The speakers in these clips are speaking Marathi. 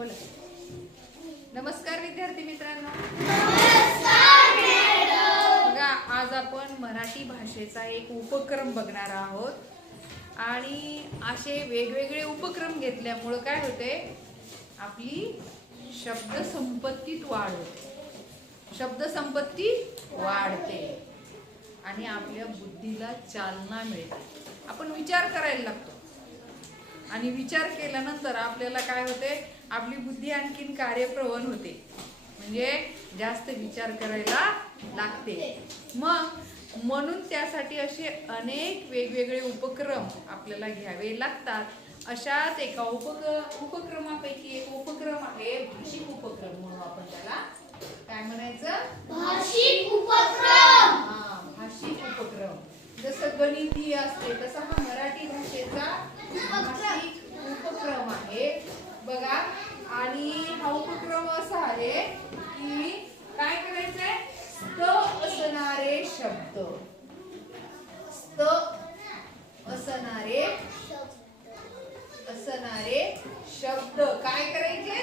बोला. नमस्कार विद्यार्थी मित्रांनो. बघा आज आपण मराठी भाषेचा एक उपक्रम बघणार आहोत. आणि असे वेगवेगळे उपक्रम घेतल्यामुळं काय होते? आपली शब्द संपत्तीत वाढ होते शब्द संपत्ती वाढते. आणि आपल्या बुद्धीला चालना मिळते. आपण विचार करायला लागतो. आणि विचार केल्यानंतर आपल्याला काय होते? आपली बुद्धी आणखीन कार्यप्रवण होते. म्हणजे जास्त विचार करायला लागते. मग म्हणून त्यासाठी असे अनेक वेगवेगळे उपक्रम आपल्याला घ्यावे लागतात. अशाच एका उपक उपक्रमापैकी एक उपक्रम आहे भाषिक उपक्रम म्हणून आपण त्याला. काय म्हणायचं? भाषिक उपक्रम. हा भाषिक उपक्रम. जसं गणितीय असते तसा हा मराठी भाषेचा भाषिक उपक्रम आहे बघा आणि हा उपक्रम असा आहे की काय करायचंय स्त असणारे शब्द स्त असणारे असणारे शब्द काय करायचे?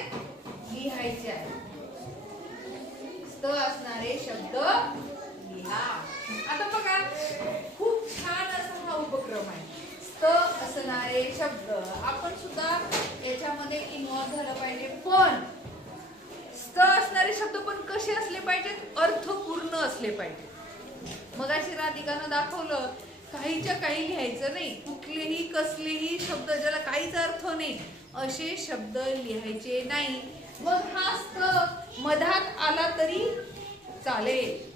लिहायचे आहेत. स्त असणारे शब्द लिहा. आता बघा खूप छान असा हा उपक्रम आहे. स्त असणारे शब्द. आपण सुद्धा याच्यामध्ये इन्व्हॉल्व झालं पाहिजे. पण स्त असणारे शब्द पण कसे असले पाहिजेत? अर्थपूर्ण असले पाहिजे मगाशी राधिकानं दाखवलं काहीच्या काही लिहायचं नाही. कुठलेही कसलेही शब्द ज्याला काहीच अर्थ नाही. असे शब्द लिहायचे नाही. मग हा स्त मधात आला तरी चालेल.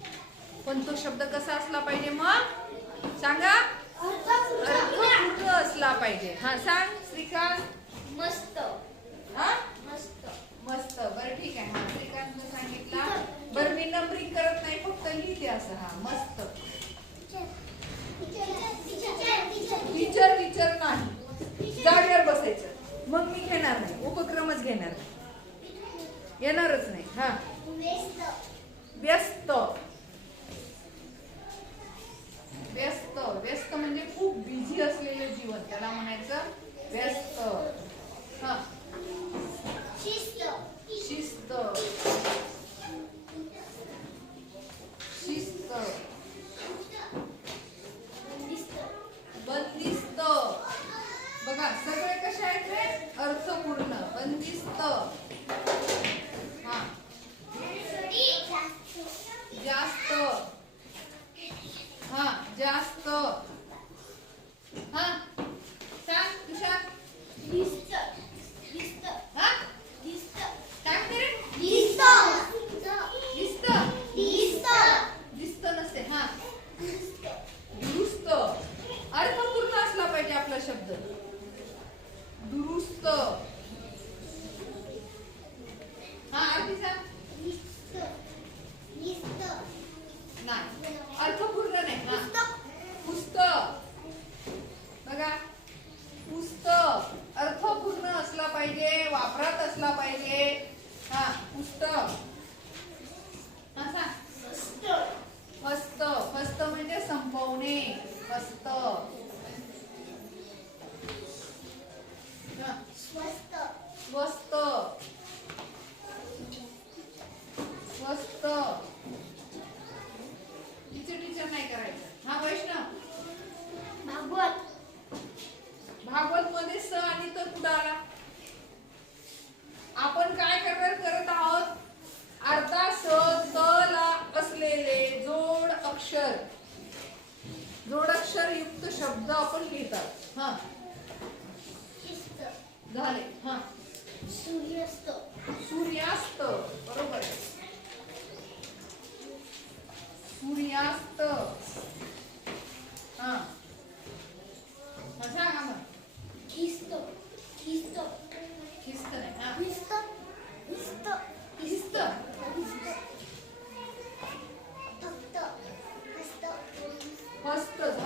पण तो शब्द कसा असला पाहिजे मग? सांगा. अर्थपूर्ण असला पाहिजे. हा सांग श्रीकांत. मस्त. हा? मस्त. मस्त. बरं ठीक आहे. हा श्रीकांत सांगितला. बरं मी नंबरिंग करत नाही फक्त लिहिते असं. हा मस्त. टीचर टीचर नाही. मग मी घेणार नाही. उपक्रमच घेणार नाही. येणारच नाही. हा. व्यस्त. व्यस्त. व्यस्त. म्हणजे खूप बिझी असलेलं जीवन. त्याला म्हणायचं व्यस्त. हा.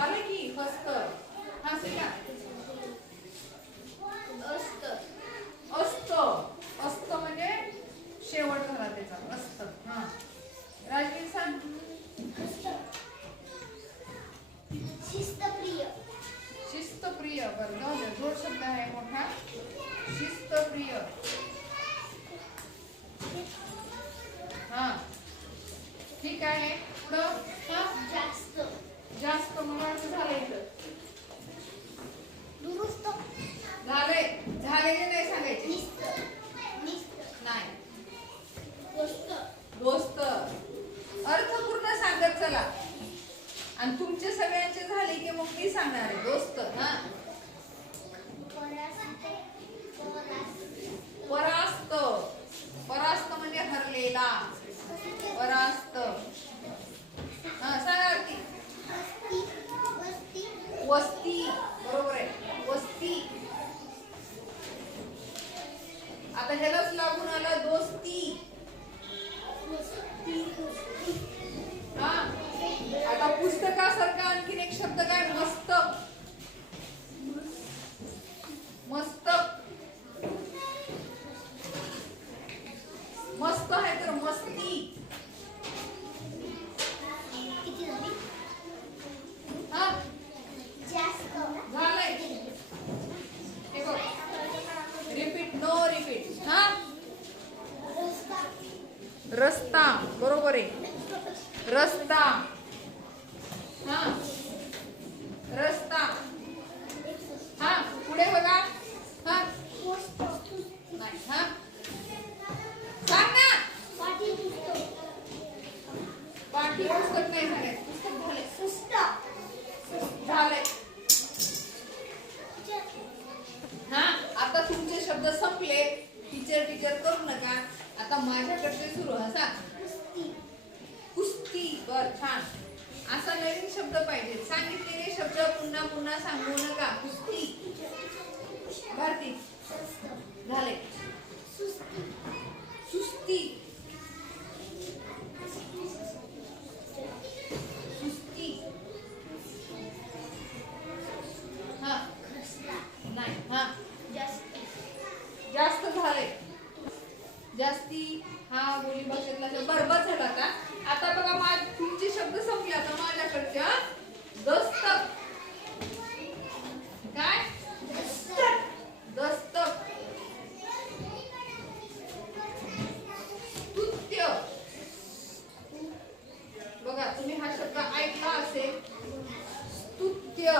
झालं की फस्त हा अस्त. अस्त. म्हणजे शेवट झाला त्याचा. अस्त. हा. राजगीर सांग. शिस्तप्रिय. शिस्तप्रिय. बरं जाऊ दे. जोड शब्द आहे मोठा. शिस्तप्रिय. हा. ठीक आहे. पुढं जास्त. जास्त म्हणून झालंय तर. दुरुस्त. झालंय. झाले की नाही सांगायचे. नाही. गोष्ट अर्थपूर्ण सांगत चला. आणि तुमचे सगळ्यांचे झाले की मग मी सांगणार आहे. दोस्त हा. हा. रस्ता. हा पुढे बघा हा. नाही हा. सांग ना. पाठी पुस्तक नाही झाले. पुस्तक झाले. पुस्तक झाले. हा आता तुमचे शब्द संपले. टीचर टीचर करू नका. आता माझ्याकडचे सुरू हा सांग. कुस्ती. बर छान. असा नवीन शब्द पाहिजे. सांगितलेले शब्द पुन्हा पुन्हा सांगू नका. कुस्ती. भारती. झाले. स्तुत्य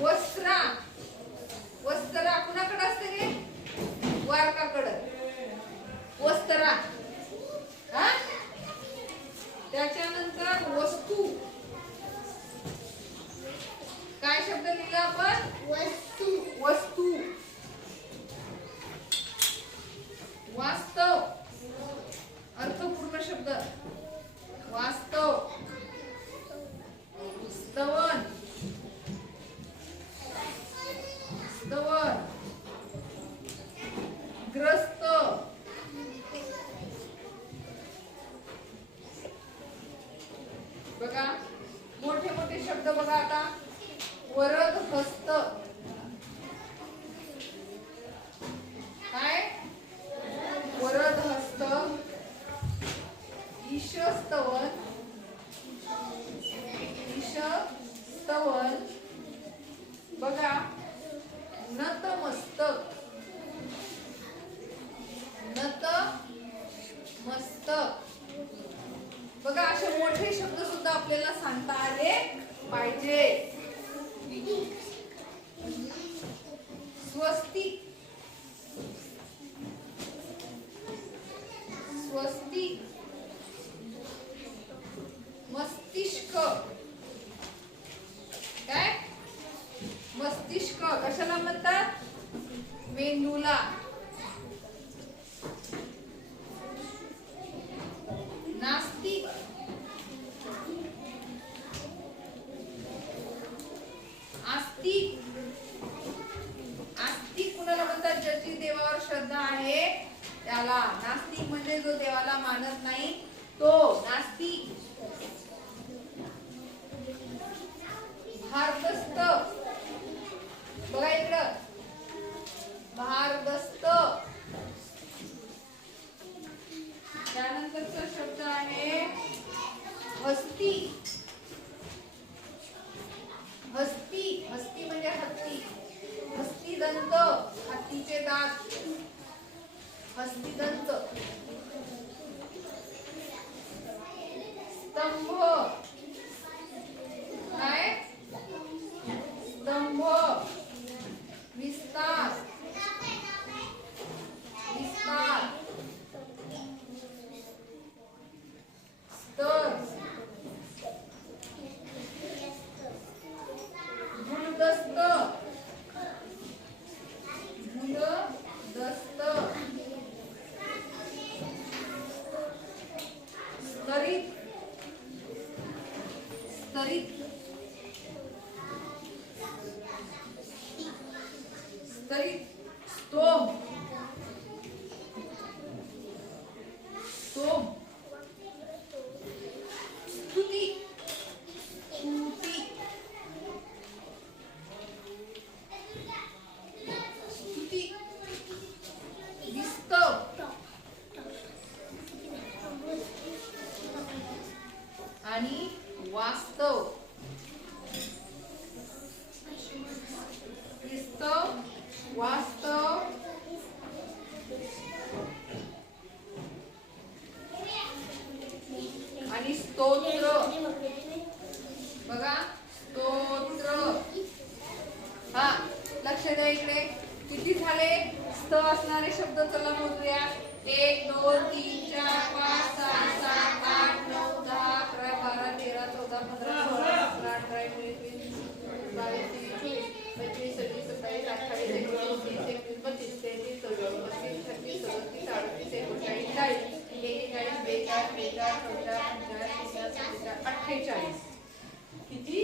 वस्त्रा. वस्त्रा कुणाकडे असते रे? वारकाकडं वस्त्रा. हा? त्याच्यानंतर वस्तू. काय शब्द लिहिला आपण? वस्तू. वस्तू वास्तव अर्थपूर्ण शब्द वास्तव स्तवन स्तवन ग्रस्त बघा मोठे मोठे शब्द बघा आता वरद हस्त काय वरद हस्त ईशस्तवन ईशस्तवन बघा नतमस्तक नत मस्तक बघा असे मोठे शब्द सुद्धा आपल्याला सांगता आले पाहिजे. स्वस्ती. स्वस्ती. मस्तिष्क. काय? मस्तिष्क. कशाला म्हणतात? मेंदूला. Sorry. लक्ष इकडे. किती झाले? स्त असणारे शब्द चला मोजूया. एक दोन तीन चार पाच सहा सात आठ नऊ दहा अकरा बारा तेरा चौदा पंधरा सोळा सतरा अठरा एकोणीस वीस बावीस तेवीस चोवीस पंचवीस सव्वीस सत्तावीस अठ्ठावीस एकोणीस तीस एकवीस बत्तीस तेहतीस चौतीस पस्तीस छत्तीस सदतीस अडतीस एकोणचाळीस चाळीस एकेचाळीस बेचाळीस बेचाळीस चौचाळीस पंचाळीस अठ्ठेचाळीस. किती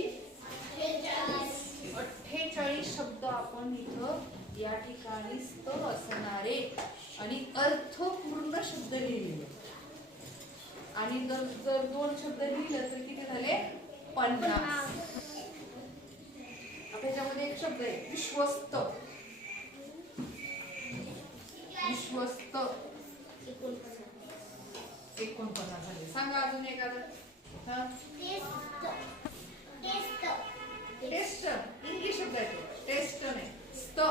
अठ्ठेचाळीस शब्द आपण इथं या ठिकाणी स्त असणारे आणि अर्थपूर्ण शब्द लिहिलेले. आणि जर जर दोन शब्द लिहिलं तर किती झाले? पन्नास. आता याच्यामध्ये एक शब्द आहे विश्वस्त. विश्वस्त. एकोणपन्नास झाले. सांगा अजून एखादं टेस्ट. इंग्लिश शब्द आहे तो. टेस्ट नाही. स्त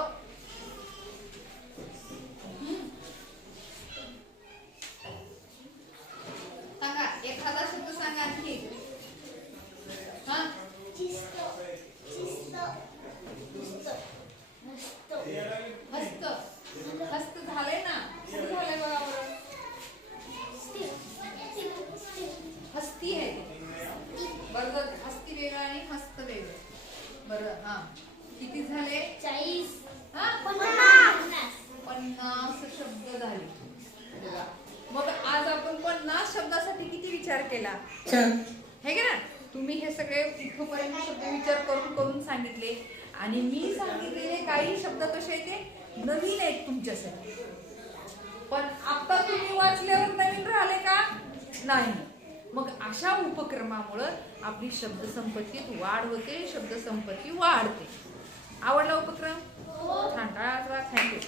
हम्म. सांगा एखादा शब्द सांगा आणखी हा हस्त हस्त झालंय ना कुठं झालंय बघा बरं हस्ती आहे ते. बरं जर हस्ती वेगळं आणि हस्त वेगळं बरं हा किती झाले हा पन्नास शब्द झाले बघा. मग आज आपण पन्नास शब्दासाठी किती विचार केला हे का ना तुम्ही हे सगळे इथपर्यंत शब्द विचार करून करून सांगितले. आणि मी सांगितलेले काही शब्द कसे ते नवीन आहेत तुमच्यासाठी. पण आता तुम्ही वाचल्यावर नवीन राहिले का? नाही. मग अशा उपक्रमामुळं आपली शब्दसंपत्तीत वाढ होते शब्दसंपत्ती वाढते. आवडला उपक्रम? छान. टाळा थँक्यू